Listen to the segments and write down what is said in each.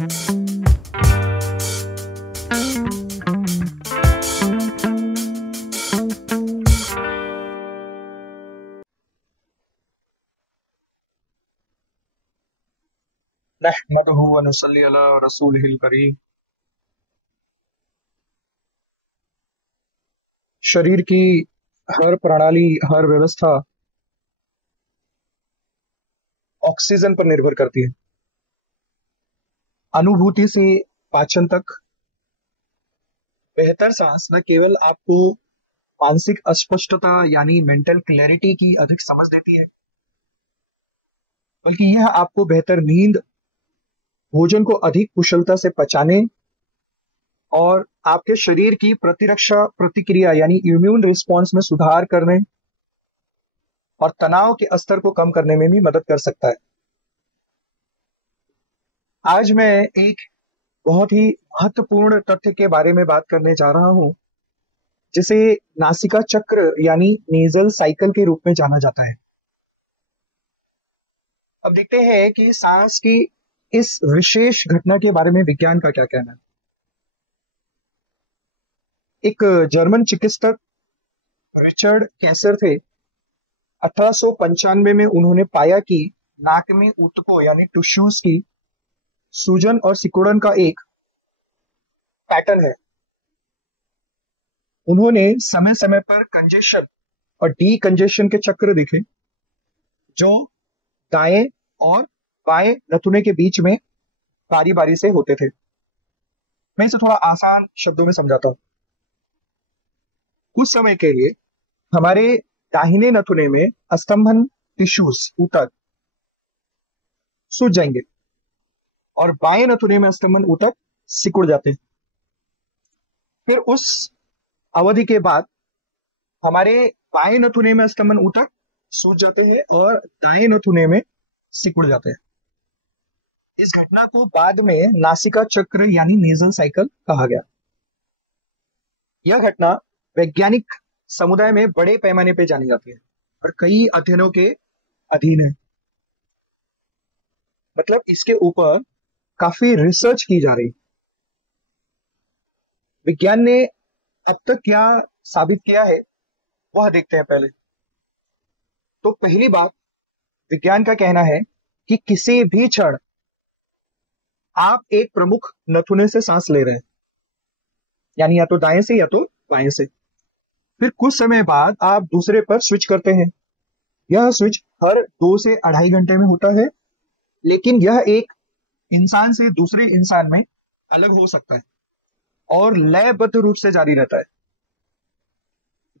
नहमदुहु व नुसल्ली अला रसूलिहिल करीम। शरीर की हर प्रणाली, हर व्यवस्था ऑक्सीजन पर निर्भर करती है। अनुभूति से पाचन तक बेहतर सांस न केवल आपको मानसिक अस्पष्टता यानी मेंटल क्लैरिटी की अधिक समझ देती है, बल्कि यह आपको बेहतर नींद, भोजन को अधिक कुशलता से पचाने और आपके शरीर की प्रतिरक्षा प्रतिक्रिया यानी इम्यून रिस्पॉन्स में सुधार करने और तनाव के स्तर को कम करने में भी मदद कर सकता है। आज मैं एक बहुत ही महत्वपूर्ण तथ्य के बारे में बात करने जा रहा हूं, जिसे नासिका चक्र यानी नेजल साइकिल के रूप में जाना जाता है। अब देखते हैं कि सांस की इस विशेष घटना के बारे में विज्ञान का क्या कहना है। एक जर्मन चिकित्सक रिचर्ड कैसर थे। 1895 में उन्होंने पाया कि नाक में ऊतकों यानी टिश्यूज की सूजन और सिकुड़न का एक पैटर्न है। उन्होंने समय समय पर कंजेशन और डी कंजेशन के चक्र देखे, जो दाएं और बाएं नथुने के बीच में बारी बारी से होते थे। मैं इसे थोड़ा आसान शब्दों में समझाता हूं। कुछ समय के लिए हमारे दाहिने नथुने में स्तंभन टिश्यूज ऊतक सूज जाएंगे और बाएं नथुने में स्तंभन ऊतक सिकुड़ जाते हैं। फिर उस अवधि के बाद हमारे बाएं नथुने में स्तंभन ऊतक सूज जाते हैं और दाएं नथुने में सिकुड़ जाते हैं। इस घटना को बाद में नासिका चक्र यानी नेजल साइकिल कहा गया। यह घटना वैज्ञानिक समुदाय में बड़े पैमाने पर जानी जाती है और कई अध्ययनों के अधीन है। मतलब इसके ऊपर काफी रिसर्च की जा रही। विज्ञान ने अब तक क्या साबित किया है वह देखते हैं पहले। तो पहली बात, विज्ञान का कहना है कि किसी भी क्षण आप एक प्रमुख नथुने से सांस ले रहे हैं, यानी या तो दाएं से या तो बाएं से। फिर कुछ समय बाद आप दूसरे पर स्विच करते हैं। यह स्विच हर 2 से 2.5 घंटे में होता है, लेकिन यह एक इंसान से दूसरे इंसान में अलग हो सकता है और लयबद्ध रूप से जारी रहता है।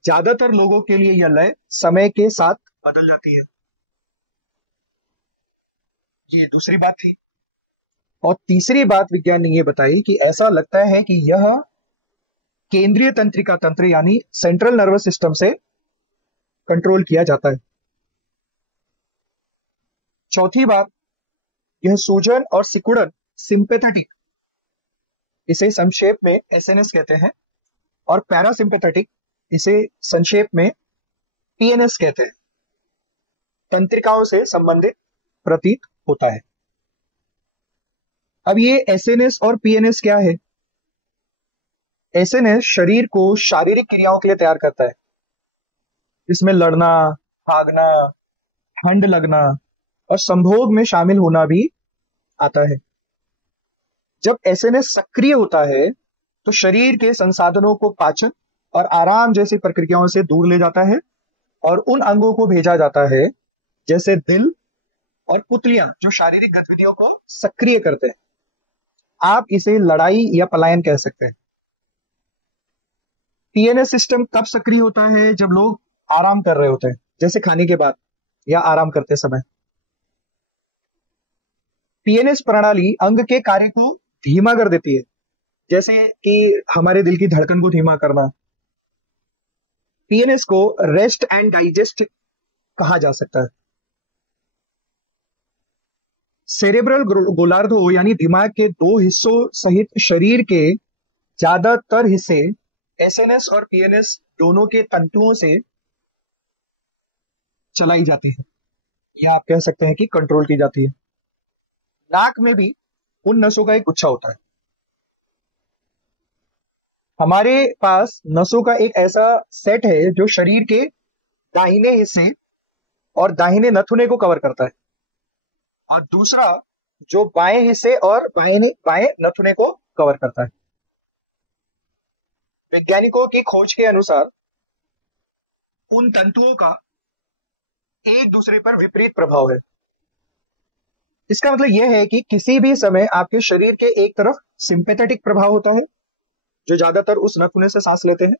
ज्यादातर लोगों के लिए यह लय समय के साथ बदल जाती है। ये दूसरी बात थी। और तीसरी बात विज्ञान ने यह बताई कि ऐसा लगता है कि यह केंद्रीय तंत्रिका तंत्र यानी सेंट्रल नर्वस सिस्टम से कंट्रोल किया जाता है। चौथी बात, यह सूजन और सिकुड़न सिंपैथेटिक, इसे संक्षेप में एसएनएस कहते हैं, और पैरासिम्पैथेटिक, इसे संक्षेप में पीएनएस कहते हैं, तंत्रिकाओं से संबंधित प्रतीत होता है। अब ये एसएनएस और पीएनएस क्या है? एसएनएस शरीर को शारीरिक क्रियाओं के लिए तैयार करता है, इसमें लड़ना, भागना, ठंड लगना और संभोग में शामिल होना भी आता है। जब एसएनएस सक्रिय होता है तो शरीर के संसाधनों को पाचन और आराम जैसी प्रक्रियाओं से दूर ले जाता है और उन अंगों को भेजा जाता है जैसे दिल और पुतलियां, जो शारीरिक गतिविधियों को सक्रिय करते हैं। आप इसे लड़ाई या पलायन कह सकते हैं। पीएनएस सिस्टम तब सक्रिय होता है जब लोग आराम कर रहे होते हैं, जैसे खाने के बाद या आराम करते समय। पीएनएस प्रणाली अंग के कार्य को धीमा कर देती है, जैसे कि हमारे दिल की धड़कन को धीमा करना। पीएनएस को रेस्ट एंड डाइजेस्ट कहा जा सकता है। सेरेब्रल गोलार्धो यानी दिमाग के 2 हिस्सों सहित शरीर के ज्यादातर हिस्से एसएनएस और पीएनएस दोनों के तंतुओं से चलाई जाती है, या आप कह सकते हैं कि कंट्रोल की जाती है। नाक में भी उन नसों का एक गुच्छा होता है। हमारे पास नसों का एक ऐसा सेट है जो शरीर के दाहिने हिस्से और दाहिने नथुने को कवर करता है, और दूसरा जो बाएं हिस्से और बाएं बाएं नथुने को कवर करता है। वैज्ञानिकों की खोज के अनुसार उन तंतुओं का एक दूसरे पर विपरीत प्रभाव है। इसका मतलब यह है कि किसी भी समय आपके शरीर के एक तरफ सिंपैथेटिक प्रभाव होता है, जो ज्यादातर उस नथुने से सांस लेते हैं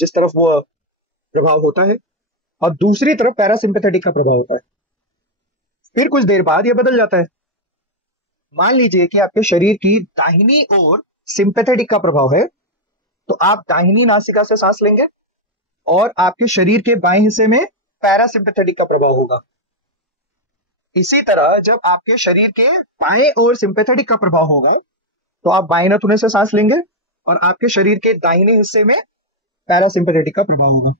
जिस तरफ वो प्रभाव होता है, और दूसरी तरफ पैरासिम्पैथेटिक का प्रभाव होता है। फिर कुछ देर बाद यह बदल जाता है। मान लीजिए कि आपके शरीर की दाहिनी ओर सिंपैथेटिक का प्रभाव है, तो आप दाहिनी नासिका से सांस लेंगे, और आपके शरीर के बाएं हिस्से में पैरासिम्पैथेटिक का प्रभाव होगा। इसी तरह जब आपके शरीर के बाएं ओर सिंपैथेटिक का प्रभाव होगा, तो आप बाएं नथुने से सांस लेंगे, और आपके शरीर के दाहिने हिस्से में पैरासिम्पैथेटिक का प्रभाव होगा।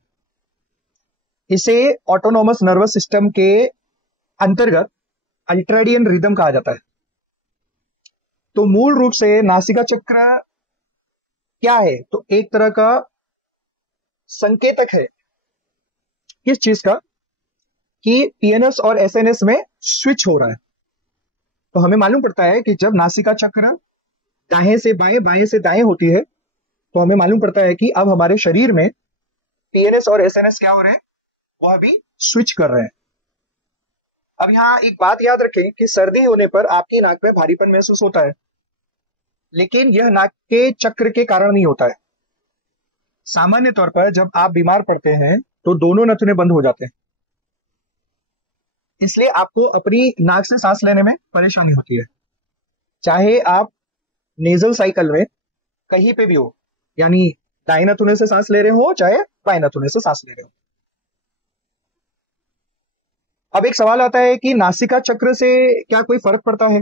इसे ऑटोनोमस नर्वस सिस्टम के अंतर्गत अल्ट्राडियन रिदम कहा जाता है। तो मूल रूप से नासिका चक्र क्या है? तो एक तरह का संकेतक है। किस चीज का? कि पीएनएस और एसएनएस में स्विच हो रहा है। तो हमें मालूम पड़ता है कि जब नासिका चक्र दाएं से बाएं, बाएं से दाएं होती है, तो हमें मालूम पड़ता है कि अब हमारे शरीर में पीएनएस और एसएनएस क्या हो रहे हैं? वह भी स्विच कर रहे हैं। अब यहां एक बात याद रखें कि सर्दी होने पर आपकी नाक में भारीपन महसूस होता है, लेकिन यह नाक के चक्र के कारण नहीं होता है। सामान्य तौर पर जब आप बीमार पड़ते हैं तो दोनों नथुने बंद हो जाते हैं, इसलिए आपको अपनी नाक से सांस लेने में परेशानी होती है, चाहे आप नेजल साइकिल में कहीं पे भी हो, यानी दाएं नथुने से सांस ले रहे हो चाहे बाएं नथुने से सांस ले रहे हो। अब एक सवाल आता है कि नासिका चक्र से क्या कोई फर्क पड़ता है?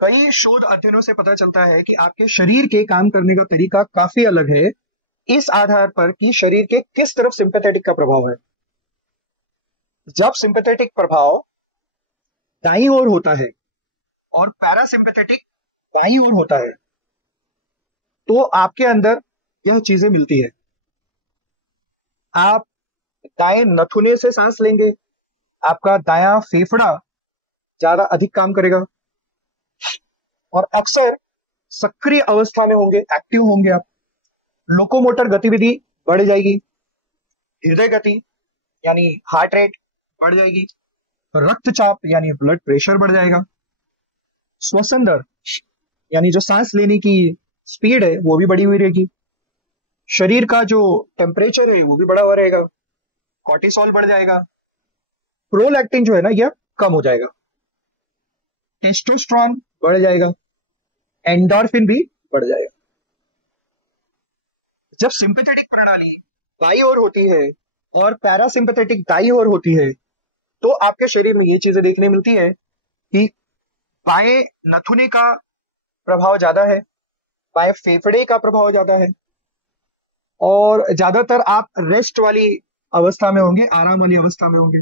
कई शोध अध्ययनों से पता चलता है कि आपके शरीर के काम करने का तरीका काफी अलग है, इस आधार पर कि शरीर के किस तरफ सिंपैथेटिक का प्रभाव है। जब सिंपैथेटिक प्रभाव दाईं ओर होता है और पैरासिम्पैथेटिक बाईं ओर होता है, तो आपके अंदर यह चीजें मिलती है। आप दाएं नथुने से सांस लेंगे, आपका दायां फेफड़ा ज्यादा अधिक काम करेगा, और अक्सर सक्रिय अवस्था में होंगे, एक्टिव होंगे आप। लोकोमोटर गतिविधि बढ़ जाएगी, हृदय गति यानी हार्ट रेट बढ़ जाएगी, रक्तचाप यानी ब्लड प्रेशर बढ़ जाएगा, श्वसन दर यानी जो सांस लेने की स्पीड है वो भी बढ़ी हुई रहेगी, शरीर का जो टेम्परेचर है वो भी बढ़ा हुआ रहेगा, कॉर्टिसोल बढ़ जाएगा, प्रोलैक्टिन जो है ना यह कम हो जाएगा, टेस्टोस्टेरोन बढ़ जाएगा, एंडोर्फिन भी बढ़ जाएगा। जब सिंपैथेटिक प्रणाली बाईं ओर होती है और पैरासिम्पैथेटिक दाईं ओर होती है, तो आपके शरीर में ये चीजें देखने मिलती है कि बाएं नथुने का प्रभाव ज्यादा है, बाएं फेफड़े का प्रभाव ज्यादा है, और ज्यादातर आप रेस्ट वाली अवस्था में होंगे, आराम वाली अवस्था में होंगे।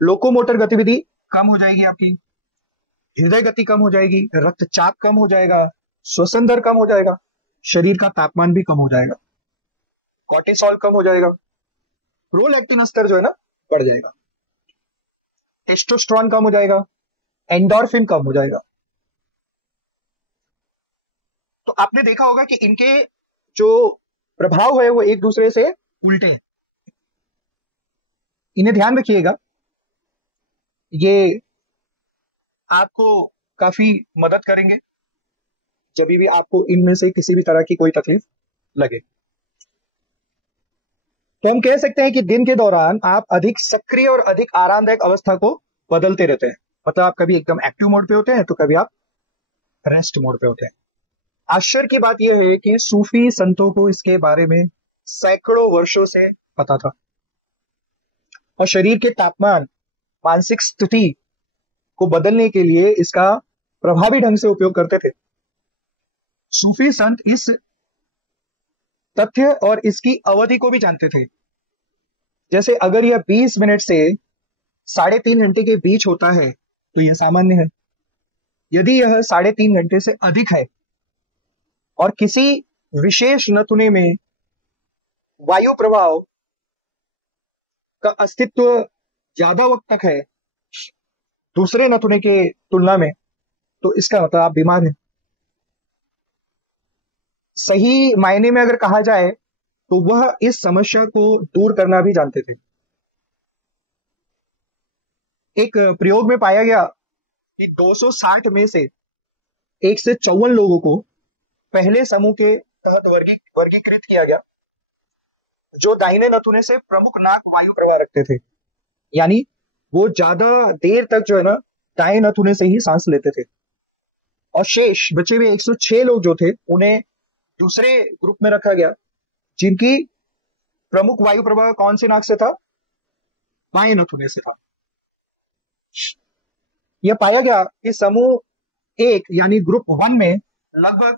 लोकोमोटर गतिविधि कम हो जाएगी आपकी, हृदय गति कम हो जाएगी, रक्तचाप कम हो जाएगा, श्वसन दर कम हो जाएगा, शरीर का तापमान भी कम हो जाएगा, कॉर्टिसोल कम हो जाएगा, प्रोलैक्टिन स्तर जो है ना बढ़ जाएगा, टेस्टोस्टेरोन कम हो जाएगा, एंडोर्फिन कम हो जाएगा। तो आपने देखा होगा कि इनके जो प्रभाव है वो एक दूसरे से उल्टे हैं। इन्हें ध्यान रखिएगा, ये आपको काफी मदद करेंगे जब भी आपको इनमें से किसी भी तरह की कोई तकलीफ लगे। तो हम कह सकते हैं कि दिन के दौरान आप अधिक सक्रिय और अधिक आरामदायक अवस्था को बदलते रहते हैं। मतलब आप कभी एकदम एक्टिव मोड पे होते हैं तो कभी आप रेस्ट मोड पे होते हैं। आश्चर्य की बात यह है कि सूफी संतों को इसके बारे में सैकड़ों वर्षों से पता था, और शरीर के तापमान, मानसिक स्थिति को बदलने के लिए इसका प्रभावी ढंग से उपयोग करते थे। सूफी संत इस तथ्य और इसकी अवधि को भी जानते थे। जैसे अगर यह 20 मिनट से 3.5 घंटे के बीच होता है, तो यह सामान्य है। यदि यह 3.5 घंटे से अधिक है और किसी विशेष नथुने में वायु प्रवाह का अस्तित्व ज्यादा वक्त तक है दूसरे नथुने के तुलना में, तो इसका मतलब आप बीमार हैं। सही मायने में अगर कहा जाए तो वह इस समस्या को दूर करना भी जानते थे। एक प्रयोग में पाया गया कि 260 में से 154 लोगों को पहले समूह के तहत वर्गीकृत किया गया, जो दाहिने नथुने से प्रमुख नाक वायु प्रवाह रखते थे। यानी वो ज्यादा देर तक जो है ना दाएं नथुने से ही सांस लेते थे। और शेष बचे हुए 106 लोग जो थे उन्हें दूसरे ग्रुप में रखा गया, जिनकी प्रमुख वायु प्रवाह कौन से नाक से था? बाएं नथुने से था। यह पाया गया कि समूह एक यानी ग्रुप 1 में लगभग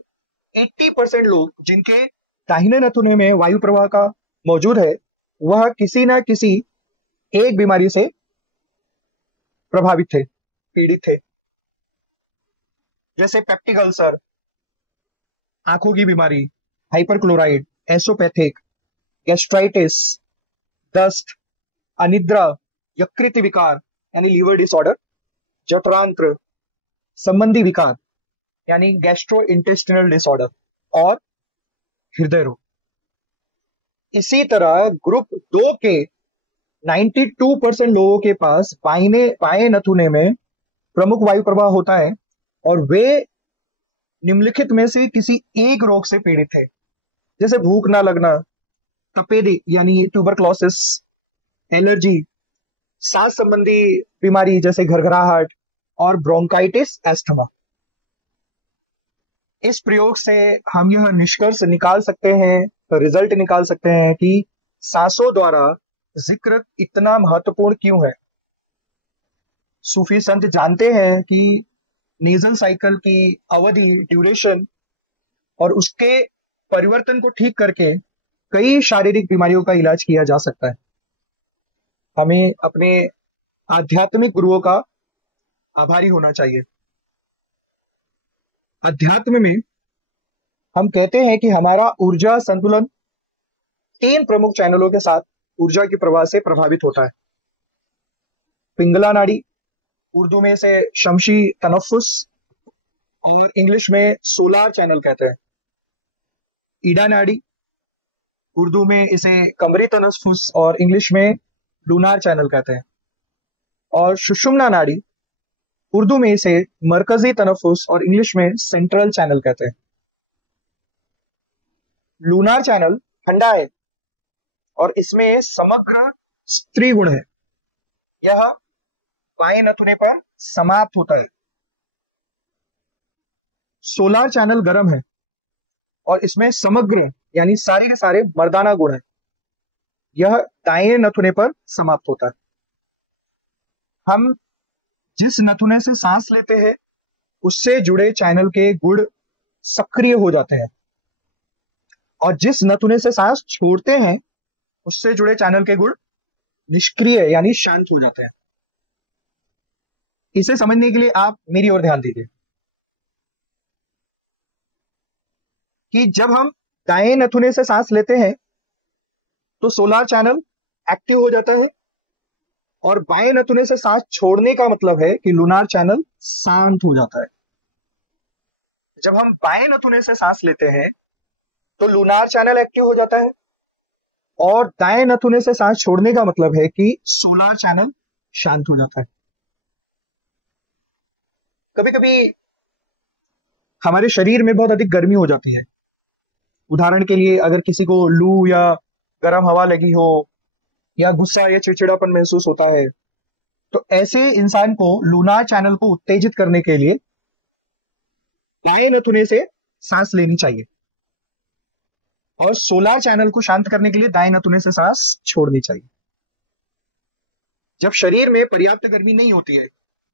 80% लोग जिनके दाहिने नथुने में वायु प्रवाह का मौजूद है, वह किसी न किसी एक बीमारी से प्रभावित थे, पीड़ित थे। जैसे पेप्टिक अल्सर, आंखों की बीमारी, हाइपरक्लोराइड, एसोपैथिक, गैस्ट्राइटिस, दस्त, अनिद्रा, यकृत विकार यानी लीवर डिसऑर्डर, जठरांत्र संबंधी विकार यानी गैस्ट्रो इंटेस्टिनल डिसऑर्डर और हृदय रोग। इसी तरह ग्रुप 2 के 92% लोगों के पास बाएं नथुने में प्रमुख वायु प्रवाह होता है और वे निम्नलिखित में से किसी एक रोग से पीड़ित है, जैसे भूख ना लगना, तपेदिक यानी ट्यूबरक्लोसिस, एलर्जी, सांस संबंधी बीमारी जैसे घरघराहट और ब्रोंकाइटिस, एस्थमा। इस प्रयोग से हम यह निष्कर्ष निकाल सकते हैं, रिजल्ट निकाल सकते हैं कि सांसों द्वारा जिक्र इतना महत्वपूर्ण क्यों है। सूफी संत जानते हैं कि नेजल साइकिल की अवधि, ड्यूरेशन और उसके परिवर्तन को ठीक करके कई शारीरिक बीमारियों का इलाज किया जा सकता है। हमें अपने आध्यात्मिक गुरुओं का आभारी होना चाहिए। अध्यात्म में हम कहते हैं कि हमारा ऊर्जा संतुलन 3 प्रमुख चैनलों के साथ ऊर्जा के प्रवाह से प्रभावित होता है। पिंगला नाड़ी, उर्दू में इसे शमशी तनफ्फुस और इंग्लिश में सोलार चैनल कहते हैं। ईडा नाड़ी, उर्दू में इसे कमरी तनफ्फुस और इंग्लिश में लूनार चैनल कहते हैं। और सुषुम्ना नाड़ी, उर्दू में इसे मरकजी तनफ्फुस और इंग्लिश में सेंट्रल चैनल कहते हैं। लूनार चैनल ठंडा है और इसमें समग्र स्त्री गुण है। यह बाएं नथुने पर समाप्त होता है। सोलार चैनल गर्म है और इसमें समग्र यानी सारे के सारे मर्दाना गुण है। यह दाएं नथुने पर समाप्त होता है। हम जिस नथुने से सांस लेते हैं उससे जुड़े चैनल के गुण सक्रिय हो जाते हैं और जिस नथुने से सांस छोड़ते हैं उससे जुड़े चैनल के गुण निष्क्रिय यानी शांत हो जाते हैं। इसे समझने के लिए आप मेरी ओर ध्यान दीजिए कि जब हम दाएं नथुने से सांस लेते हैं तो सोलार चैनल एक्टिव हो जाता है और बाएं नथुने से सांस छोड़ने का मतलब है कि लूनार चैनल शांत हो जाता है। जब हम बाएं नथुने से सांस लेते हैं तो लूनार चैनल एक्टिव हो जाता है और दाएं नथुने से सांस छोड़ने का मतलब है कि सोलार चैनल शांत हो जाता है। कभी कभी हमारे शरीर में बहुत अधिक गर्मी हो जाती है। उदाहरण के लिए अगर किसी को लू या गर्म हवा लगी हो या गुस्सा या चिड़चिड़ापन महसूस होता है, तो ऐसे इंसान को लूनार चैनल को उत्तेजित करने के लिए बाएं नथुने से सांस लेनी चाहिए और सोलार चैनल को शांत करने के लिए दाएं नथुने से सांस छोड़नी चाहिए। जब शरीर में पर्याप्त गर्मी नहीं होती है,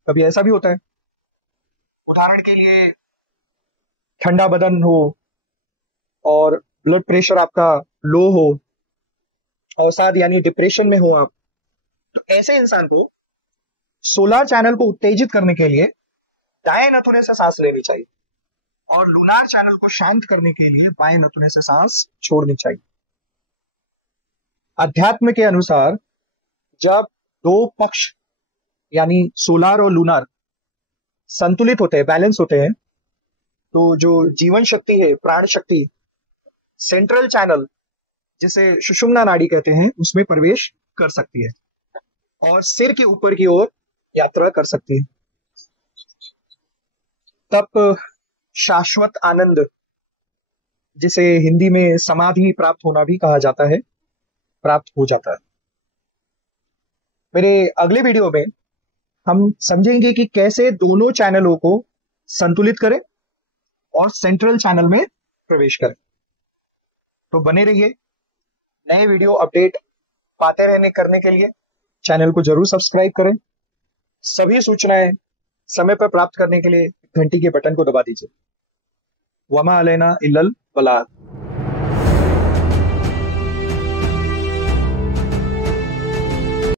कभी ऐसा भी होता है, उदाहरण के लिए ठंडा बदन हो और ब्लड प्रेशर आपका लो हो, अवसाद यानी डिप्रेशन में हो आप, तो ऐसे इंसान को सोलर चैनल को उत्तेजित करने के लिए दाएं नथुने से सांस लेनी चाहिए और लूनार चैनल को शांत करने के लिए बाएं नथुने से सांस छोड़नी चाहिए। अध्यात्म के अनुसार जब दो पक्ष यानी सोलार और लूनार संतुलित होते हैं, बैलेंस होते हैं, तो जो जीवन शक्ति है, प्राण शक्ति, सेंट्रल चैनल जिसे सुषुम्ना नाड़ी कहते हैं, उसमें प्रवेश कर सकती है और सिर के ऊपर की ओर यात्रा कर सकती है। तब शाश्वत आनंद, जिसे हिंदी में समाधि प्राप्त होना भी कहा जाता है, प्राप्त हो जाता है। मेरे अगले वीडियो में हम समझेंगे कि कैसे दोनों चैनलों को संतुलित करें और सेंट्रल चैनल में प्रवेश करें। तो बने रहिए। नए वीडियो अपडेट पाते रहने करने के लिए चैनल को जरूर सब्सक्राइब करें। सभी सूचनाएं समय पर प्राप्त करने के लिए घंटी के बटन को दबा दीजिए। वमा अलैना इल्लल बलाग।